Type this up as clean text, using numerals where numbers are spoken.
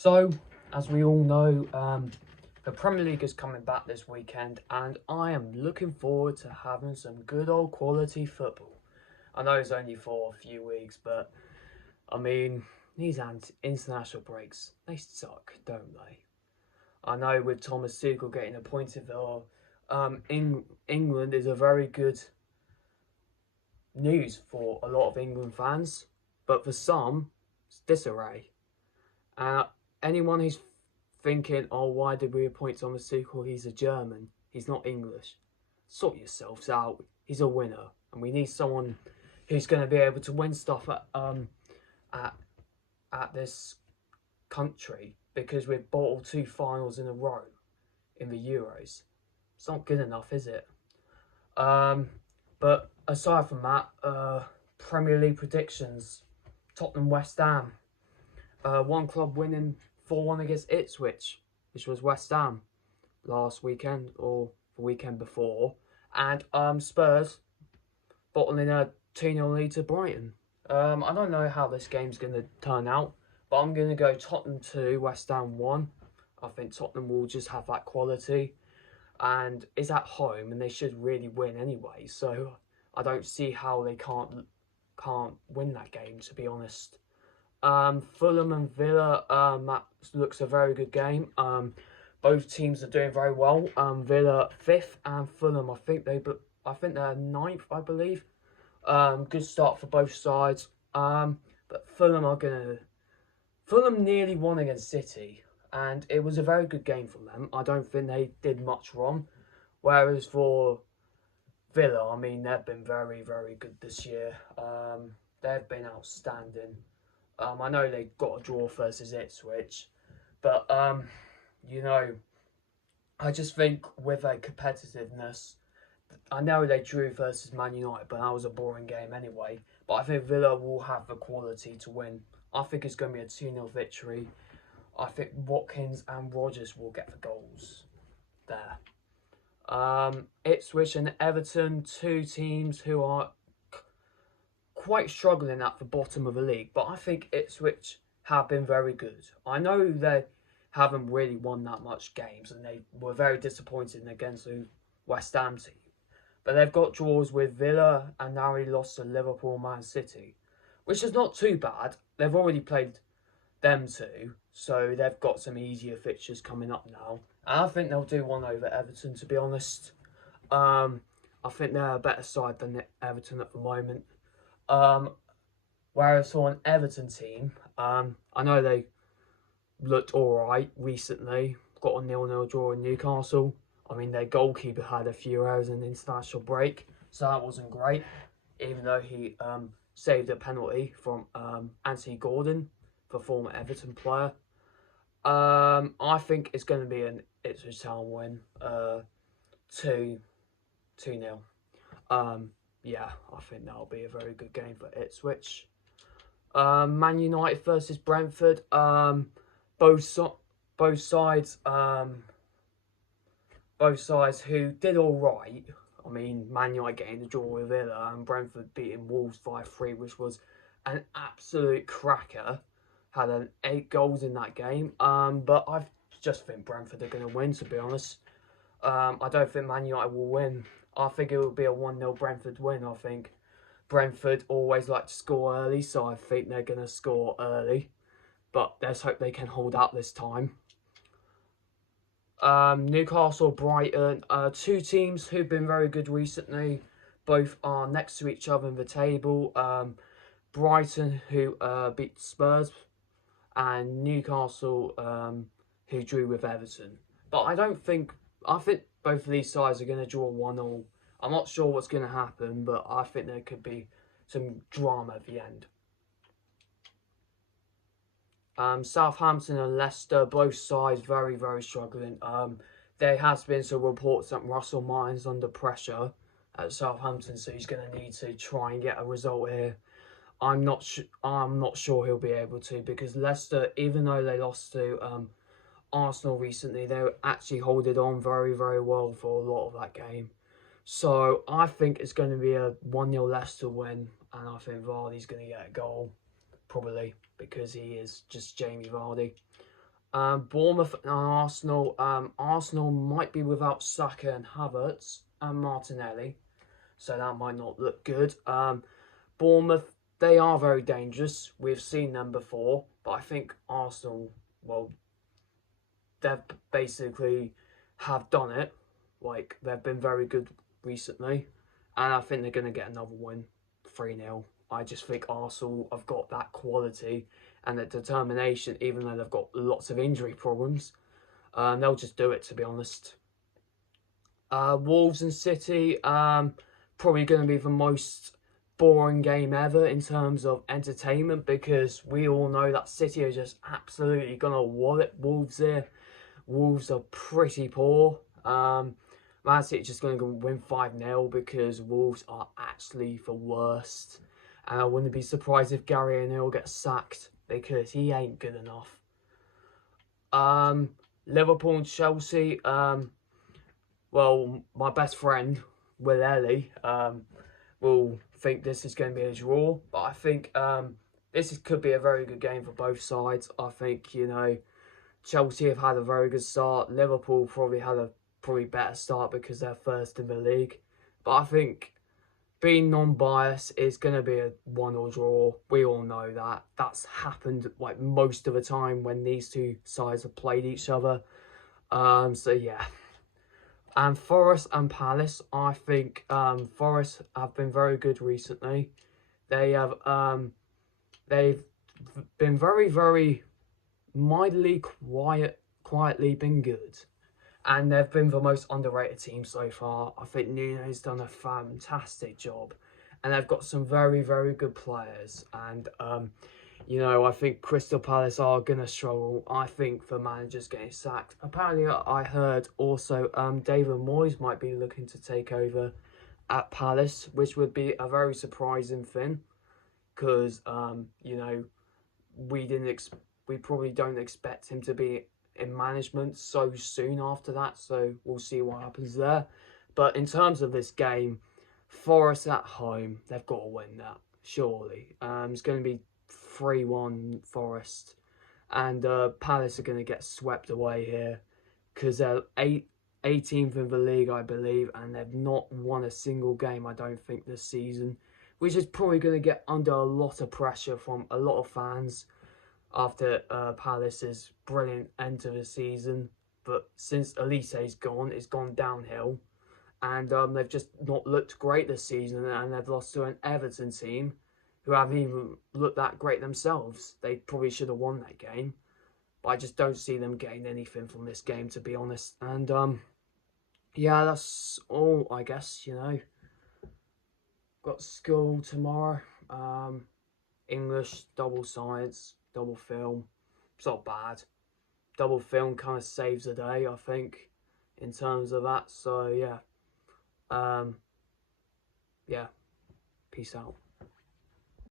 So, as we all know, the Premier League is coming back this weekend, and I am looking forward to having some good old quality football. I know it's only for a few weeks, but I mean, these international breaks, they suck, don't they? I know with Thomas Tuchel getting appointed, England is a very good news for a lot of England fans, but for some, it's disarray. Uh, Anyone who's thinking, oh, why did we appoint Thomas Tuchel? He's a German. He's not English. Sort yourselves out. He's a winner, and we need someone who's going to be able to win stuff at at this country because we've bottled two finals in a row in the Euros. It's not good enough, is it? But aside from that, Premier League predictions: Tottenham, West Ham. One club winning 4-1 against Ipswich, which was West Ham last weekend or the weekend before, and Spurs bottling a 2-0 lead to Brighton. I don't know how this game's going to turn out, but I'm going to go Tottenham 2, West Ham 1. I think Tottenham will just have that quality, and it's at home, and they should really win anyway. So I don't see how they can't win that game, to be honest. Fulham and Villa, that looks a very good game. Both teams are doing very well. Villa 5th and Fulham, I think they're 9th, I believe. Good start for both sides. But Fulham nearly won against City, and it was a very good game from them. I don't think they did much wrong. Whereas for Villa, I mean, they've been very, very good this year. They've been outstanding. I know they got a draw versus Ipswich, but I just think with a competitiveness, I know they drew versus Man United, but that was a boring game anyway. But I think Villa will have the quality to win. I think it's going to be a 2-0 victory. I think Watkins and Rodgers will get the goals there. Ipswich and Everton, two teams who are quite struggling at the bottom of the league, but I think Ipswich have been very good. I know they haven't really won that much games, and they were very disappointed against the West Ham team. But they've got draws with Villa and now they lost to Liverpool and Man City, which is not too bad. They've already played them two, so they've got some easier fixtures coming up now. And I think they'll do one over Everton, to be honest. I think they're a better side than Everton at the moment. Whereas for an Everton team, I know they looked alright recently. Got a 0-0 draw in Newcastle. I mean, their goalkeeper had a few errors in the international break, so that wasn't great. Even though he saved a penalty from Anthony Gordon, the former Everton player. I think it's going to be an Ipswich Town win, 2-0. Yeah, I think that'll be a very good game for Ipswich. Man United versus Brentford. Both sides who did all right. I mean, Man United getting the draw with Villa and Brentford beating Wolves 5-3, which was an absolute cracker. Had 8 goals in that game. But I just think Brentford are going to win, to be honest. I don't think Man United will win. I think it will be a 1-0 Brentford win. I think Brentford always like to score early, so I think they're going to score early. But let's hope they can hold out this time. Newcastle, Brighton, two teams who've been very good recently. Both are next to each other in the table. Brighton, who beat Spurs, and Newcastle, who drew with Everton. But I think both of these sides are going to draw 1-1. I'm not sure what's going to happen, but I think there could be some drama at the end. Southampton and Leicester, both sides very, very struggling. There has been some reports that Russell Martin's under pressure at Southampton, so he's going to need to try and get a result here. I'm not sure he'll be able to, because Leicester, even though they lost to Arsenal recently, they were actually holding on very, very well for a lot of that game. So I think it's going to be a 1-0 Leicester win, and I think Vardy's going to get a goal, probably, because he is just Jamie Vardy. Bournemouth and Arsenal. Arsenal might be without Saka and Havertz and Martinelli, so that might not look good. Bournemouth, they are very dangerous. We've seen them before, but I think Arsenal, well, they've basically have done it. Like, they've been very good recently, and I think they're going to get another win, 3-0. I just think Arsenal have got that quality and that determination, even though they've got lots of injury problems. They'll just do it, to be honest. Wolves and City, probably going to be the most boring game ever in terms of entertainment, because we all know that City are just absolutely going to wallet Wolves here. Wolves are pretty poor. Man City just going to win 5-0 because Wolves are actually the worst. And I wouldn't be surprised if Gary O'Neill gets sacked because he ain't good enough. Liverpool and Chelsea. Well, my best friend, Will Ellie, will think this is going to be a draw. But I think could be a very good game for both sides. I think, Chelsea have had a very good start. Liverpool probably had a better start because they're first in the league. But I think, being non-biased, is going to be a 1-1 draw. We all know that. That's happened like most of the time when these two sides have played each other. So yeah. And Forest and Palace, I think Forest have been very good recently. They have they've been very, very mildly quietly been good. And they've been the most underrated team so far. I think Nuno's done a fantastic job. And they've got some very, very good players. And, I think Crystal Palace are going to struggle. I think the manager's getting sacked. Apparently, I heard also David Moyes might be looking to take over at Palace, which would be a very surprising thing. Because, we probably don't expect him to be in management so soon after that, so we'll see what happens there. But in terms of this game, Forest at home, they've got to win that, surely. It's going to be 3-1 Forest, and Palace are going to get swept away here because they're 18th in the league, I believe, and they've not won a single game, I don't think, this season, which is probably going to get under a lot of pressure from a lot of fans after Palace's brilliant end to the season. But since Elise's gone, it's gone downhill. And they've just not looked great this season. And they've lost to an Everton team who haven't even looked that great themselves. They probably should have won that game. But I just don't see them getting anything from this game, to be honest. And, yeah, that's all, I guess, Got school tomorrow. English, double science, double film. It's not bad. Double film kind of saves the day, I think, in terms of that. So yeah. Yeah. Peace out.